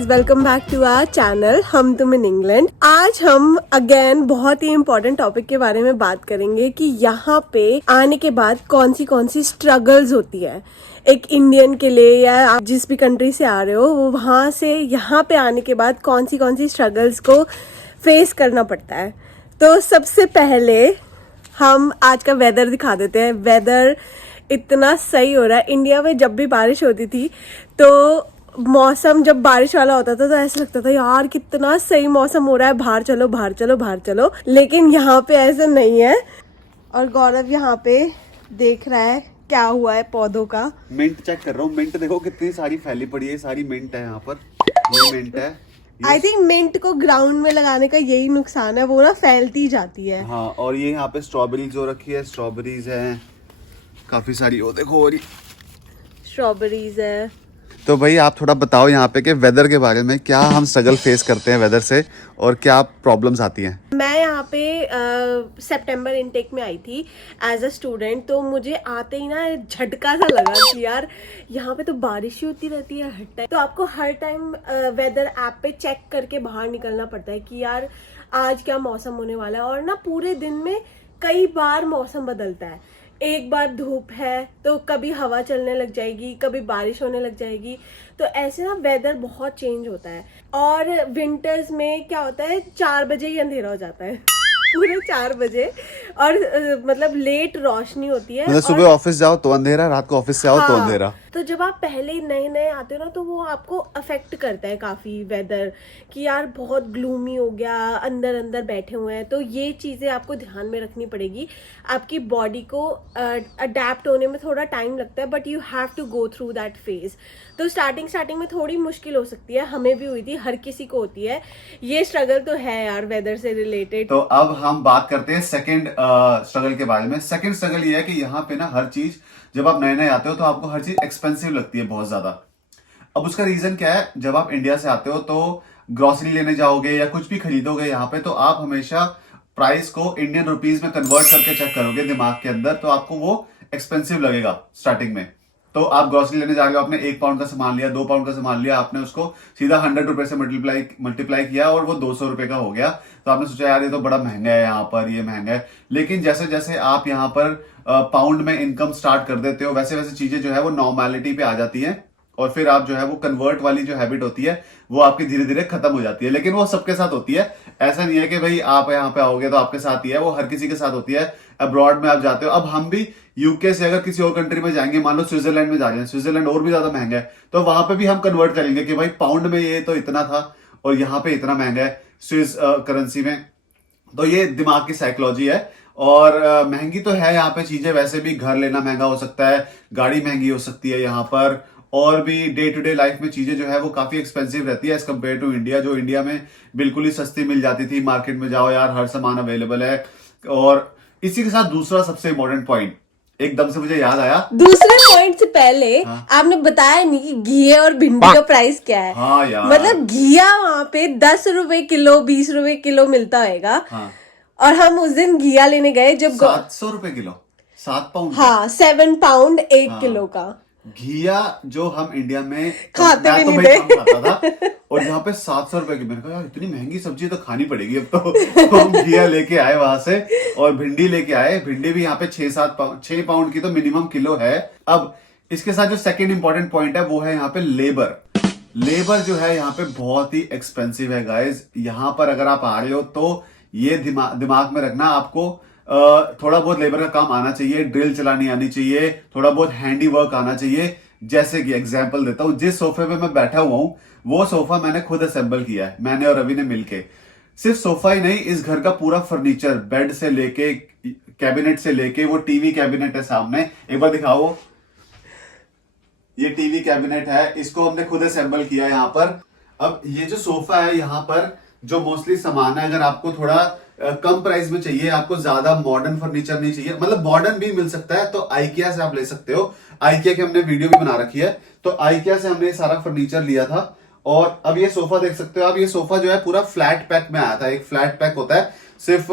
Guys, welcome back to our channel हम तुम in England. आज हम अगेन बहुत ही इम्पोर्टेंट टॉपिक के बारे में बात करेंगे कि यहाँ पे आने के बाद कौन सी स्ट्रगल्स होती है एक इंडियन के लिए, या आप जिस भी कंट्री से आ रहे हो वो वहाँ से यहाँ पे आने के बाद कौन सी स्ट्रगल्स को फेस करना पड़ता है। तो सबसे पहले हम आज का वेदर दिखा देते हैं। वेदर इतना सही हो रहा है। इंडिया में जब भी बारिश होती थी तो मौसम जब बारिश वाला होता था तो ऐसा लगता था यार कितना सही मौसम हो रहा है, बाहर चलो बाहर चलो बाहर चलो। लेकिन यहाँ पे ऐसा नहीं है। और गौरव यहाँ पे देख रहा है क्या हुआ है पौधों का। मिंट चेक कर रहा हूँ। मिंट देखो कितनी सारी फैली पड़ी है, सारी मिंट है यहाँ पर। ये मिंट है। आई थिंक मिंट को ग्राउंड में लगाने का यही नुकसान है, वो ना फैलती जाती है। हाँ, और ये यहाँ पे स्ट्रॉबेरीज जो रखी है, स्ट्रॉबेरीज है काफी सारी। वो देखो और स्ट्रॉबेरीज है। तो भाई आप थोड़ा बताओ यहाँ पे कि वेदर के बारे में, क्या हम स्ट्रगल फेस करते हैं वेदर से और क्या प्रॉब्लम्स आती हैं। मैं यहाँ पे सितंबर इनटेक में आई थी एज अ स्टूडेंट। तो मुझे आते ही ना झटका सा लगा कि यार यहाँ पे तो बारिश ही होती रहती है हर टाइम। तो आपको हर टाइम वेदर ऐप पे चेक करके बाहर निकलना पड़ता है कि यार आज क्या मौसम होने वाला है। और ना पूरे दिन में कई बार मौसम बदलता है। एक बार धूप है तो कभी हवा चलने लग जाएगी, कभी बारिश होने लग जाएगी। तो ऐसे ना वेदर बहुत चेंज होता है। और विंटर्स में क्या होता है, 4 बजे ही अंधेरा हो जाता है पूरे 4 बजे। और मतलब लेट रोशनी होती है। मतलब सुबह ऑफिस जाओ तो अंधेरा, रात को ऑफिस से आओ तो अंधेरा। तो जब आप पहले नए नए आते हो ना तो वो आपको अफेक्ट करता है काफी वेदर, कि यार बहुत ग्लूमी हो गया, अंदर अंदर बैठे हुए हैं। तो ये चीजें आपको ध्यान में रखनी पड़ेगी। आपकी बॉडी को अडेप्ट होने में थोड़ा टाइम लगता है, but you have to go through that phase. तो स्टार्टिंग में थोड़ी मुश्किल हो सकती है, हमें भी हुई थी, हर किसी को होती है। ये स्ट्रगल तो है यार वेदर से रिलेटेड। तो अब हम बात करते हैं सेकंड स्ट्रगल के बारे में। सेकंड स्ट्रगल ये है कि यहाँ पे ना हर चीज, जब आप नए नए आते हो तो आपको हर चीज एक्सपेंसिव लगती है बहुत ज्यादा। अब उसका रीजन क्या है, जब आप इंडिया से आते हो तो ग्रोसरी लेने जाओगे या कुछ भी खरीदोगे यहाँ पे, तो आप हमेशा प्राइस को इंडियन रुपीज में कन्वर्ट करके चेक करोगे दिमाग के अंदर। तो आपको वो एक्सपेंसिव लगेगा स्टार्टिंग में। तो आप ग्रोसरी लेने जा रहे हो, आपने 1 पाउंड का सामान लिया, 2 पाउंड का सामान लिया, आपने उसको सीधा 100 रुपए से मल्टीप्लाई किया और वो 200 रुपए का हो गया। तो आपने सोचा यार ये तो बड़ा महंगा है, यहाँ पर ये महंगा है। लेकिन जैसे जैसे आप यहाँ पर पाउंड में इनकम स्टार्ट कर देते हो, वैसे वैसे चीजें जो है वो नॉर्मेलिटी पे आ जाती है। और फिर आप जो है वो कन्वर्ट वाली जो हैबिट होती है वो आपकी धीरे धीरे खत्म हो जाती है। लेकिन वो सबके साथ होती है, ऐसा नहीं है कि भाई आप यहाँ पे आओगे तो आपके साथ ही है, वो हर किसी के साथ होती है। अब्रॉड में आप जाते हो, अब हम भी यूके से अगर किसी और कंट्री में जाएंगे, मान लो स्विट्जरलैंड में जा रहे हैं, स्विट्जरलैंड और भी ज्यादा महंगा है, तो वहां पे भी हम कन्वर्ट करेंगे कि भाई पाउंड में ये तो इतना था और यहाँ पे इतना महंगा है स्विस करेंसी में। तो ये दिमाग की साइकोलॉजी है। और महंगी तो है यहाँ पे चीजें, वैसे भी घर लेना महंगा हो सकता है, गाड़ी महंगी हो सकती है यहाँ पर, और भी डे टू डे लाइफ में चीजें जो है वो काफी एक्सपेंसिव रहती है एज कम्पेयर टू इंडिया। जो इंडिया में बिल्कुल ही सस्ती मिल जाती थी, मार्केट में जाओ यार हर सामान अवेलेबल है। और इसी के साथ दूसरा सबसे इंपॉर्टेंट पॉइंट एकदम से मुझे याद आया। दूसरे पॉइंट से पहले आपने बताया नहीं कि घिया और भिंडी का प्राइस क्या है। हाँ यार, मतलब घिया वहाँ पे 10 रुपए किलो, 20 रुपए किलो मिलता होगा। हाँ। और हम उस दिन घिया लेने गए जब 700 रुपए किलो, 7 पाउंड। हाँ, 7 पाउंड 1 किलो का घिया जो हम इंडिया में खाते भी नहीं थे खाता था। और यहाँ पे 700 रुपए की, मैंने कहा यार इतनी महंगी सब्जी तो खानी पड़ेगी अब तो हम घिया लेके आए वहां से और भिंडी लेके आए। भिंडी भी यहाँ पे 6 पाउंड की तो मिनिमम किलो है। अब इसके साथ जो सेकंड इंपॉर्टेंट पॉइंट है वो है यहाँ पे लेबर। लेबर जो है यहाँ पे बहुत ही एक्सपेंसिव है गाइज। यहाँ पर अगर आप आ रहे हो तो ये दिमाग में रखना, आपको थोड़ा बहुत लेबर का काम आना चाहिए, ड्रिल चलानी आनी चाहिए, थोड़ा बहुत हैंडी वर्क आना चाहिए। जैसे कि एग्जांपल देता हूं, जिस सोफे पे मैं बैठा हुआ हूं वो सोफा मैंने खुद असेंबल किया है, मैंने और रवि ने मिलके। सिर्फ सोफा ही नहीं, इस घर का पूरा फर्नीचर, बेड से लेके कैबिनेट से लेके, वो टीवी कैबिनेट है सामने, एक बार दिखाओ, ये टीवी कैबिनेट है, इसको हमने खुद असेंबल किया है यहाँ पर। अब ये जो सोफा है यहाँ पर जो मोस्टली सामान है, अगर आपको थोड़ा कम प्राइस में चाहिए, आपको ज्यादा मॉडर्न फर्नीचर नहीं चाहिए, मतलब मॉडर्न भी मिल सकता है तो आइकिया से आप ले सकते हो। आइकिया की हमने वीडियो भी बना रखी है, तो आइकिया से हमने सारा फर्नीचर लिया था। और अब ये सोफा देख सकते हो आप, ये सोफा जो है पूरा फ्लैट पैक में आया था। एक फ्लैट पैक होता है, सिर्फ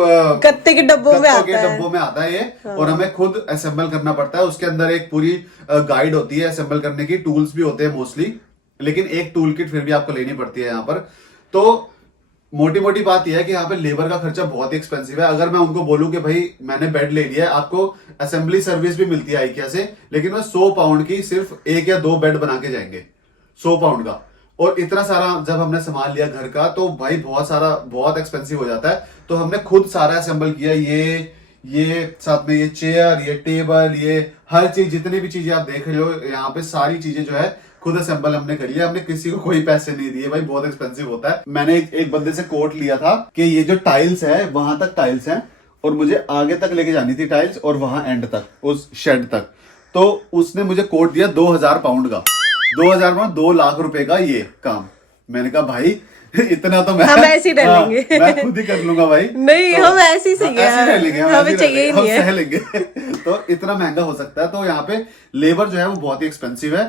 गत्ते के डब्बों में आता है ये। हाँ। और हमें खुद असेंबल करना पड़ता है। उसके अंदर एक पूरी गाइड होती है असेंबल करने की, टूल्स भी होते हैं मोस्टली। लेकिन एक टूल किट फिर भी आपको लेनी पड़ती है यहाँ पर। तो मोटी मोटी बात यह है कि यहाँ पे लेबर का खर्चा बहुत ही एक्सपेंसिव है। अगर मैं उनको बोलूं कि भाई मैंने बेड ले लिया है, आपको असेंबली सर्विस भी मिलती है IKEA से, लेकिन वो 100 पाउंड की सिर्फ 1 या 2 बेड बना के जाएंगे, 100 पाउंड का। और इतना सारा जब हमने सामान लिया घर का तो भाई बहुत एक्सपेंसिव हो जाता है। तो हमने खुद सारा असेंबल किया, ये साथ में ये चेयर, ये टेबल, ये हर चीज, जितनी भी चीजें आप देख रहे हो यहाँ पे सारी चीजें जो है खुद असेंबल हमने करी है। हमने किसी को कोई पैसे नहीं दिए भाई, बहुत एक्सपेंसिव होता है। मैंने एक बंदे से कोट लिया था कि ये जो टाइल्स है वहां तक टाइल्स हैं और मुझे आगे तक लेके जानी थी टाइल्स और वहां एंड तक उस शेड तक। तो उसने मुझे कोट दिया 2000 पाउंड का, 2000 पाउंड 2 लाख रुपए का ये काम। मैंने कहा भाई इतना तो हम ऐसे ही रह लेंगे। मैं खुद ही कर लूंगा भाई। नहीं तो हम ऐसे ही सही है, ऐसे रह लेंगे, हमें चाहिए ही नहीं है, हम सह लेंगे। तो इतना महंगा हो सकता है। तो यहाँ पे लेबर जो है वो बहुत ही एक्सपेंसिव है।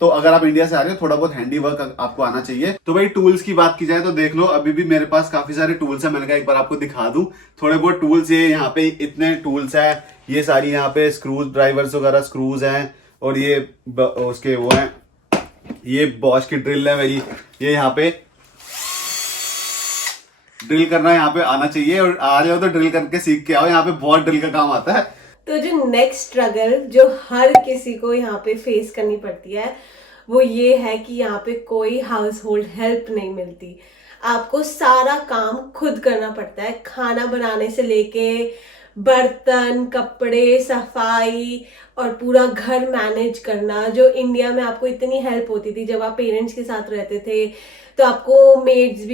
तो अगर आप इंडिया से आ रहे हो थोड़ा बहुत हैंडी वर्क आपको आना चाहिए। तो भाई टूल्स की बात की जाए तो देख लो अभी भी मेरे पास काफी सारे टूल्स है। मैंने कहा एक बार आपको दिखा दूं थोड़े बहुत टूल्स। ये यहाँ पे इतने टूल्स है, ये सारी यहाँ पे स्क्रूज ड्राइवर्स वगैरह स्क्रूज हैं और ये उसके वो हैं, ये बॉश की ड्रिल है मेरी। ये यहाँ पे ड्रिल करना यहाँ पे आना चाहिए और आ जाओ तो ड्रिल करके सीख के आओ, यहाँ पे बहुत ड्रिल का काम आता है। तो जो नेक्स्ट स्ट्रगल जो हर किसी को यहाँ पे फेस करनी पड़ती है वो ये है कि यहाँ पे कोई हाउस होल्ड हेल्प नहीं मिलती। आपको सारा काम खुद करना पड़ता है, खाना बनाने से लेके बर्तन, कपड़े, सफाई और पूरा घर मैनेज करना। जो इंडिया में आपको इतनी हेल्प होती थी जब आप पेरेंट्स के साथ रहते थे तो आपको मेड्स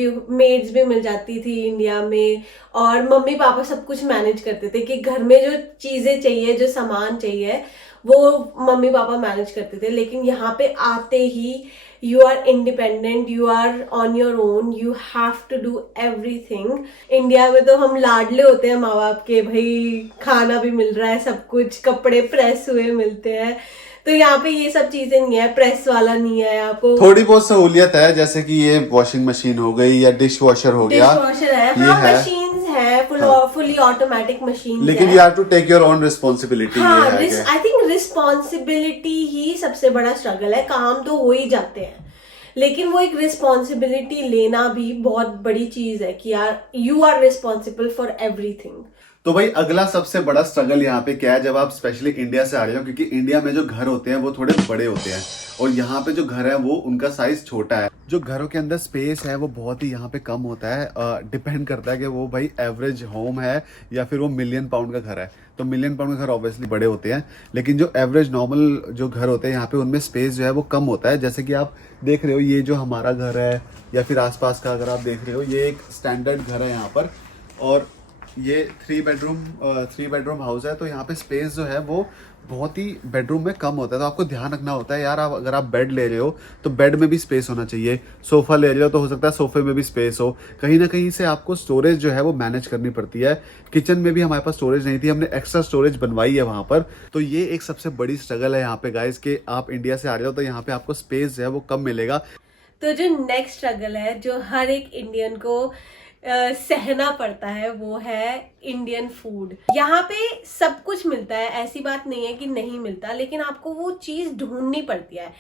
भी मिल जाती थी इंडिया में, और मम्मी पापा सब कुछ मैनेज करते थे कि घर में जो चीजें चाहिए, जो सामान चाहिए वो मम्मी पापा मैनेज करते थे। लेकिन यहाँ पे आते ही you are independent, you are on your own, you have to do everything. India में तो हम लाडले होते हैं माँ बाप के, भाई खाना भी मिल रहा है, सब कुछ, कपड़े प्रेस हुए मिलते हैं। तो यहाँ पे ये सब चीजें नहीं है, प्रेस वाला नहीं है आपको। थोड़ी बहुत सहूलियत है जैसे कि ये वॉशिंग मशीन हो गई या डिश वॉशर हो गया, डिश वॉशर है, हाँ, मशीन्स है, फुली ऑटोमेटिक मशीन, लेकिन you have to take your own responsibility. हाँ, आई थिंक रिस्पॉन्सिबिलिटी ही सबसे बड़ा स्ट्रगल है। काम तो हो ही जाते हैं लेकिन वो एक रिस्पॉन्सिबिलिटी लेना भी बहुत बड़ी चीज है कि यार you are responsible for everything. तो भाई अगला सबसे बड़ा स्ट्रगल यहाँ पे क्या है जब आप स्पेशली इंडिया से आ रहे हो, क्योंकि इंडिया में जो घर होते हैं वो थोड़े बड़े होते हैं और यहाँ पे जो घर है वो उनका साइज छोटा है। जो घरों के अंदर स्पेस है वो बहुत ही यहाँ पे कम होता है। डिपेंड करता है कि वो भाई एवरेज होम है या फिर वो मिलियन पाउंड का घर है। तो मिलियन पाउंड का घर ऑब्वियसली बड़े होते हैं, लेकिन जो एवरेज नॉर्मल जो घर होते हैं यहाँ पे उनमें स्पेस जो है वो कम होता है। जैसे कि आप देख रहे हो ये जो हमारा घर है या फिर आसपास का अगर आप देख रहे हो, ये एक स्टैंडर्ड घर है यहाँ पर और ये 3 बेडरूम हाउस है। तो यहाँ पे स्पेस जो है वो बहुत ही बेडरूम में कम होता है। तो आपको ध्यान रखना होता है यार, अगर आप बेड ले रहे हो तो बेड में भी स्पेस होना चाहिए। सोफा ले रहे हो तो हो सकता है सोफे में भी स्पेस हो। कहीं ना कहीं से आपको स्टोरेज जो है वो मैनेज करनी पड़ती है। किचन में भी हमारे पास स्टोरेज नहीं थी, हमने एक्स्ट्रा स्टोरेज बनवाई है वहां पर। तो ये एक सबसे बड़ी स्ट्रगल है यहाँ पे गाइस कि आप इंडिया से आ रहे हो तो यहाँ पे आपको स्पेस जो है वो कम मिलेगा। तो जो नेक्स्ट स्ट्रगल है जो हर एक इंडियन को सहना पड़ता है वो है इंडियन फूड। यहाँ पे सब कुछ मिलता है, ऐसी बात नहीं है कि नहीं मिलता, लेकिन आपको वो चीज ढूंढनी पड़ती है।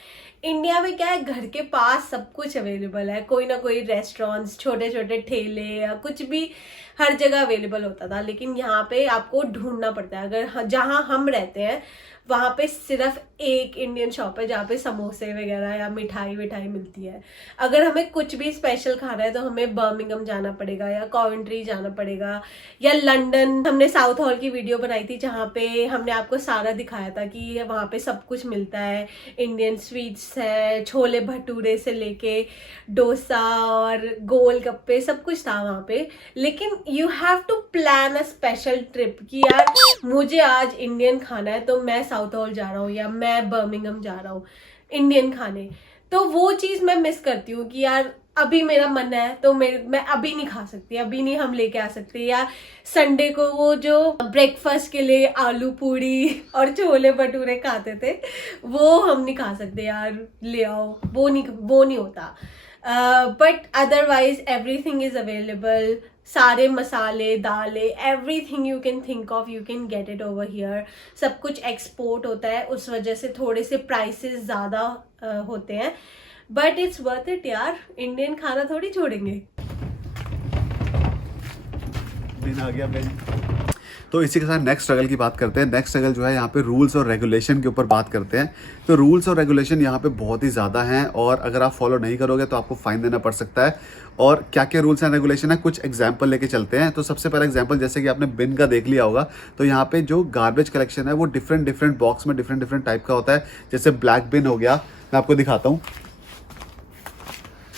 इंडिया में क्या है, घर के पास सब कुछ अवेलेबल है, कोई ना कोई रेस्टोरेंट्स, छोटे छोटे ठेले या कुछ भी हर जगह अवेलेबल होता था। लेकिन यहाँ पे आपको ढूंढना पड़ता है। अगर जहाँ हम रहते हैं वहाँ पे सिर्फ एक इंडियन शॉप है जहाँ पे समोसे वगैरह या मिठाई मिलती है। अगर हमें कुछ भी स्पेशल खाना है तो हमें बर्मिंघम जाना पड़ेगा या कॉवेंट्री जाना पड़ेगा या लंदन। हमने साउथ हॉल की वीडियो बनाई थी जहाँ पे हमने आपको सारा दिखाया था कि वहाँ पे सब कुछ मिलता है। इंडियन स्वीट्स है, छोले भटूरे से लेके डोसा और गोल गप्पे, सब कुछ था वहाँ पे। लेकिन you have to plan a special trip कि यार मुझे आज इंडियन खाना है तो मैं साउथ हॉल जा रहा हूँ या मैं बर्मिंघम जा रहा हूँ इंडियन खाने। तो वो चीज मैं मिस करती हूँ कि यार अभी मेरा मन है तो मैं अभी नहीं खा सकती, अभी नहीं हम लेके आ सकते। या संडे को वो जो ब्रेकफास्ट के लिए आलू पूड़ी और छोले भटूरे खाते थे वो हम नहीं खा सकते यार, ले आओ, वो नहीं होता। But otherwise everything is available. सारे मसाले, दालें, everything you can think of you can get it over here. सब कुछ एक्सपोर्ट होता है, उस वजह से थोड़े से प्राइसेस ज़्यादा होते हैं। बट इट्स वर्थ इट यार, इंडियन खाना थोड़ी छोड़ेंगे। दिन आ गया बिन। तो इसी के साथ नेक्स्ट स्ट्रगल की बात करते हैं। नेक्स्ट स्ट्रगल जो है यहाँ पे रूल्स और रेगुलेशन के ऊपर बात करते हैं। तो रूल्स और रेगुलेशन यहाँ पे बहुत ही ज़्यादा हैं और अगर आप फॉलो नहीं करोगे तो आपको फाइन देना पड़ सकता है। और क्या क्या रूल्स एंड रेगुलेशन है, कुछ एग्जांपल लेके चलते हैं। तो सबसे पहला एग्जांपल, जैसे कि आपने बिन का देख लिया होगा, तो यहाँ पे जो गार्बेज कलेक्शन है वो डिफरेंट बॉक्स में डिफरेंट टाइप का होता है। जैसे ब्लैक बिन हो गया, मैं आपको दिखाता हूँ।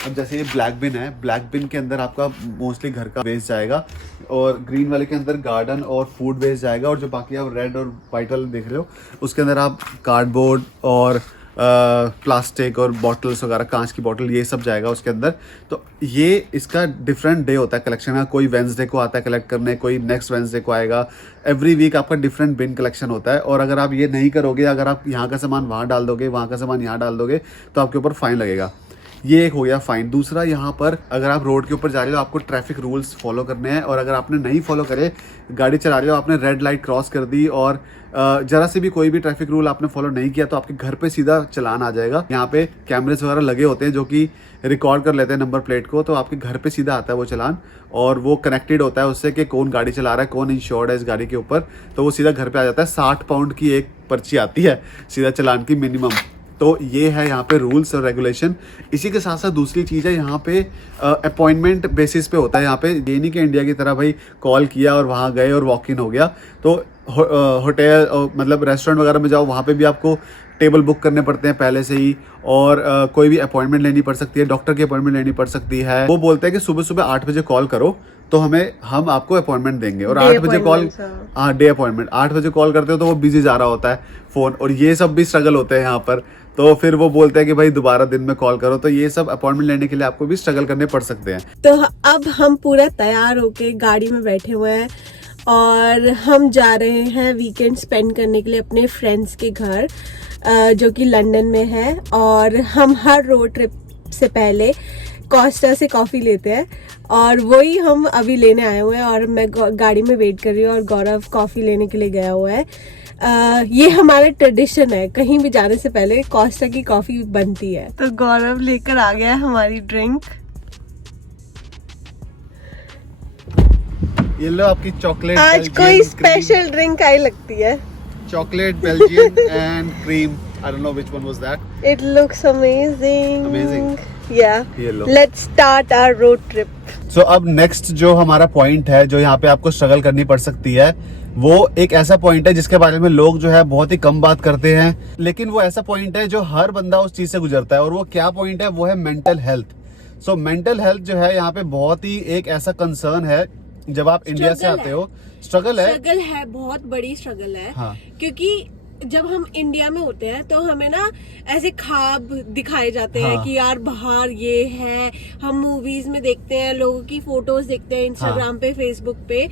अब जैसे ये ब्लैक बिन है, ब्लैक बिन के अंदर आपका मोस्टली घर का वेस्ट जाएगा और ग्रीन वाले के अंदर गार्डन और फूड वेस्ट जाएगा, और जो बाकी आप रेड और वाइट वाले देख रहे हो उसके अंदर आप कार्डबोर्ड और प्लास्टिक और बॉटल्स वगैरह, कांच की बॉटल, ये सब जाएगा उसके अंदर। तो ये इसका डिफरेंट डे होता है कलेक्शन का। कोई वेंसडे को आता है कलेक्ट करने, कोई नेक्स्ट वेंसडे को आएगा। एवरी वीक आपका डिफरेंट बिन कलेक्शन होता है। और अगर आप ये नहीं करोगे, अगर आप यहाँ का सामान वहाँ डाल दोगे, वहाँ का सामान यहाँ डाल दोगे, तो आपके ऊपर फाइन लगेगा। ये एक हो गया फाइन। दूसरा, यहाँ पर अगर आप रोड के ऊपर जा रहे हो, आपको ट्रैफिक रूल्स फॉलो करने हैं, और अगर आपने नहीं फॉलो करे, गाड़ी चला रहे हो, आपने रेड लाइट क्रॉस कर दी और जरा से भी कोई भी ट्रैफिक रूल आपने फॉलो नहीं किया, तो आपके घर पे सीधा चलान आ जाएगा। यहाँ पे कैमरेज वगैरह लगे होते हैं जो कि रिकॉर्ड कर लेते हैं नंबर प्लेट को, तो आपके घर पे सीधा आता है वो चलान, और वो कनेक्टेड होता है उससे कि कौन गाड़ी चला रहा है, कौन इंश्योर्ड है इस गाड़ी के ऊपर, तो वो सीधा घर पे आ जाता है। 60 पाउंड की एक पर्ची आती है सीधा चलान की मिनिमम। तो ये है यहाँ पे रूल्स और रेगुलेशन। इसी के साथ साथ दूसरी चीज़ है, यहाँ पे अपॉइंटमेंट बेसिस पे होता है। यहाँ पे ये नहीं कि इंडिया की तरह भाई कॉल किया और वहाँ गए और वॉक इन हो गया। तो होटल मतलब रेस्टोरेंट वगैरह में जाओ, वहाँ पे भी आपको टेबल बुक करने पड़ते हैं पहले से ही, और कोई भी अपॉइंटमेंट लेनी पड़ सकती है, डॉक्टर की अपॉइंटमेंट लेनी पड़ सकती है। वो बोलते हैं कि सुबह सुबह 8 बजे कॉल करो तो हम आपको अपॉइंटमेंट देंगे, और 8 बजे कॉल, हाँ डे अपॉइंटमेंट, 8 बजे कॉल करते हो तो वो बिजी जा रहा होता है फ़ोन, और ये सब भी स्ट्रगल होते हैं यहाँ पर। तो फिर वो बोलते हैं कि भाई दोबारा दिन में कॉल करो, तो ये सब अपॉइंटमेंट लेने के लिए आपको भी स्ट्रगल करने पड़ सकते हैं। तो अब हम पूरा तैयार होके गाड़ी में बैठे हुए हैं और हम जा रहे हैं वीकेंड स्पेंड करने के लिए अपने फ्रेंड्स के घर, जो कि लंदन में है। और हम हर रोड ट्रिप से पहले कोस्टा से कॉफ़ी लेते हैं, और वही हम अभी लेने आए हुए हैं। और मैं गाड़ी में वेट कर रही हूँ और गौरव कॉफ़ी लेने के लिए गया हुआ है। ये हमारा ट्रेडिशन है, कहीं भी जाने से पहले कोस्टा की कॉफ़ी बनती है। तो गौरव लेकर आ गया है हमारी ड्रिंक। ये लो आपकी चॉकलेट, आज कोई स्पेशल ड्रिंक आई लगती है। Chocolate Belgian and cream, I don't know which one was that. It looks amazing. Amazing. Yeah. ये लो। Let's start our road trip. सो अब नेक्स्ट जो हमारा पॉइंट है, जो यहाँ पे आपको स्ट्रगल करनी पड़ सकती है, वो एक ऐसा पॉइंट है जिसके बारे में लोग जो है बहुत ही कम बात करते हैं, लेकिन वो ऐसा पॉइंट है जो हर बंदा उस चीज से गुजरता है। और वो क्या पॉइंट है? वो है mental health. So mental health जो है यहाँ पे बहुत ही एक ऐसा कंसर्न है। जब आप इंडिया से आते हो, स्ट्रगल है, बहुत बड़ी स्ट्रगल है। हाँ। क्योंकि जब हम इंडिया में होते हैं तो हमें ना ऐसे ख्वाब दिखाए जाते हैं हाँ। कि यार बाहर ये है, हम मूवीज में देखते हैं, लोगों की फोटोज देखते हैं इंस्टाग्राम पे, फेसबुक पे,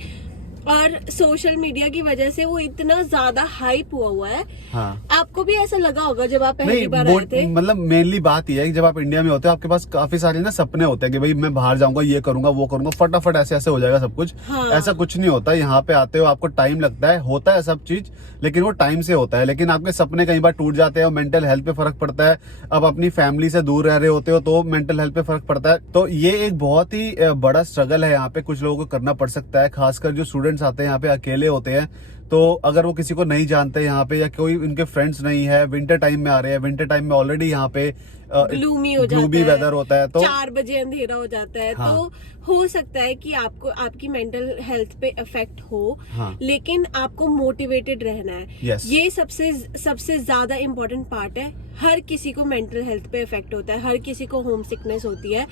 और सोशल मीडिया की वजह से वो इतना ज्यादा हाइप हुआ है। हाँ। आपको भी ऐसा लगा होगा जब आप पहली बार आए थे? मतलब मेनली बात यह है कि जब आप इंडिया में होते हो, आपके पास काफी सारे ना सपने होते हैं कि भाई मैं बाहर जाऊंगा, ये करूंगा, वो करूंगा, फटाफट ऐसे हो जाएगा सब कुछ। हाँ। ऐसा कुछ नहीं होता। यहाँ पे आते हो आपको टाइम लगता है, होता है सब चीज, लेकिन वो टाइम से होता है। लेकिन आपके सपने कई बार टूट जाते हैं और मेंटल हेल्थ पे फर्क पड़ता है। अब अपनी फैमिली से दूर रह रहे होते हो तो मेंटल हेल्थ पे फर्क पड़ता है। तो ये एक बहुत ही बड़ा स्ट्रगल है यहाँ पे, कुछ लोगों को करना पड़ सकता है। खासकर जो स्टूडेंट्स आते हैं यहाँ पे अकेले होते हैं, तो अगर वो किसी को नहीं जानते यहाँ पे, या कोई उनके फ्रेंड्स नहीं है, विंटर टाइम में आ रहे हैं, विंटर टाइम में ऑलरेडी यहाँ पे ग्लूमी वेदर होता है, तो 4 बजे अंधेरा हो जाता है। हाँ। तो हो सकता है कि आपको आपकी मेंटल हेल्थ पे इफेक्ट हो। हाँ। लेकिन आपको मोटिवेटेड रहना है। Yes. ये सबसे ज्यादा इम्पोर्टेंट पार्ट है। हर किसी को मेंटल हेल्थ पे इफेक्ट होता है, हर किसी को होम सिकनेस होती है।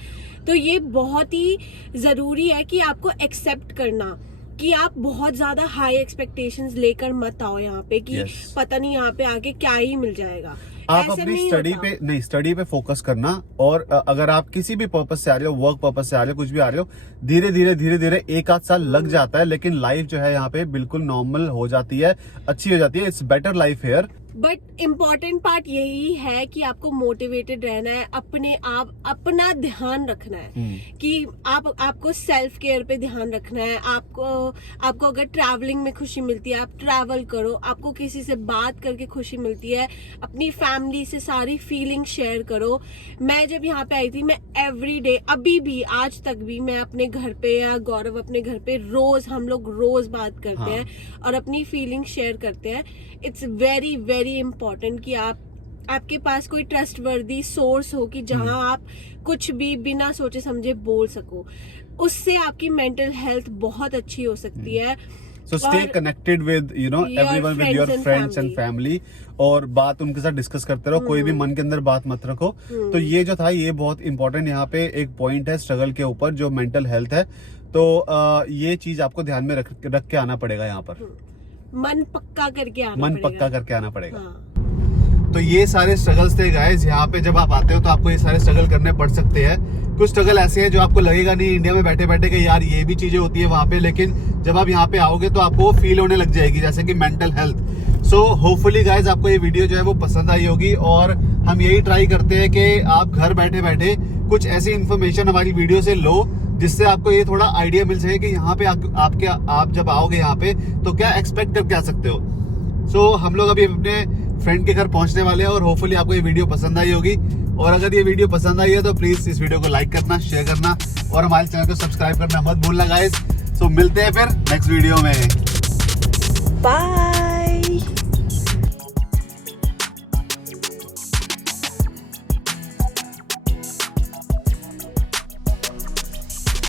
तो ये बहुत ही जरूरी है कि आपको एक्सेप्ट करना कि आप बहुत ज्यादा हाई एक्सपेक्टेशंस लेकर मत आओ यहाँ पे कि Yes. पता नहीं यहाँ पे आके क्या ही मिल जाएगा। आप ऐसा अपनी नहीं होता। स्टडी पे फोकस करना। और अगर आप किसी भी पर्पस से आ रहे हो, वर्क पर्पस से आ रहे हो, कुछ भी आ रहे हो, धीरे धीरे 1 आध साल लग जाता है, लेकिन लाइफ जो है यहाँ पे बिल्कुल नॉर्मल हो जाती है, अच्छी हो जाती है। It's better life hair. But important part यही है कि आपको मोटिवेटेड रहना है, अपने आप अपना ध्यान रखना है कि आपको सेल्फ केयर पे ध्यान रखना है। आपको अगर ट्रैवलिंग में खुशी मिलती है, आप ट्रैवल करो। आपको किसी से बात करके खुशी मिलती है, अपनी फैमिली से सारी फीलिंग शेयर करो। मैं जब यहाँ पे आई थी, मैं एवरी डे, अभी भी आज तक भी मैं अपने घर पे या गौरव अपने घर पे हम लोग रोज बात करते हैं और अपनी फीलिंग शेयर करते हैं। इट्स वेरी वेरी इंपॉर्टेंट कि आपके पास कोई ट्रस्टवर्दी सोर्स हो कि जहां आप कुछ भी बिना सोचे समझे बोल सको। उससे आपकी मेंटल हेल्थ बहुत अच्छी हो सकती है। So stay connected with everyone, with your friends and family, और बात उनके साथ डिस्कस करते रहो। कोई भी मन के अंदर बात मत रखो। तो ये जो था, ये बहुत इंपॉर्टेंट यहाँ पे एक पॉइंट है स्ट्रगल के ऊपर, जो मेंटल हेल्थ है। तो ये चीज आपको ध्यान में रख के आना पड़ेगा। यहाँ पर मन पक्का करके आना पड़ेगा। तो ये सारे स्ट्रगल्स थे गाइस। यहाँ पे जब आप आते हो तो आपको ये सारे स्ट्रगल करने पड़ सकते हैं। कुछ स्ट्रगल ऐसे हैं जो आपको लगेगा नहीं इंडिया में बैठे बैठे कि यार ये भी चीजें होती है वहां पे, लेकिन जब आप यहाँ पे आओगे तो आपको वो फील होने लग जाएगी, जैसे कि mental health. So hopefully guys आपको ये वीडियो जो है वो पसंद आई होगी, और हम यही ट्राई करते हैं कि आप घर बैठे बैठे कुछ ऐसी इन्फॉर्मेशन हमारी वीडियो से लो जिससे आपको ये थोड़ा आइडिया मिल सके कि यहाँ पे आप जब आओगे यहाँ पे तो क्या एक्सपेक्ट करके आ सकते हो। सो हम लोग अभी अपने फ्रेंड के घर पहुंचने वाले हैं, और होपफुली आपको ये वीडियो पसंद आई होगी। और अगर ये वीडियो पसंद आई है तो प्लीज इस वीडियो को लाइक करना, शेयर करना, और हमारे चैनल को सब्सक्राइब करना मत भूलना गाइस। सो मिलते हैं फिर नेक्स्ट वीडियो में। बाय।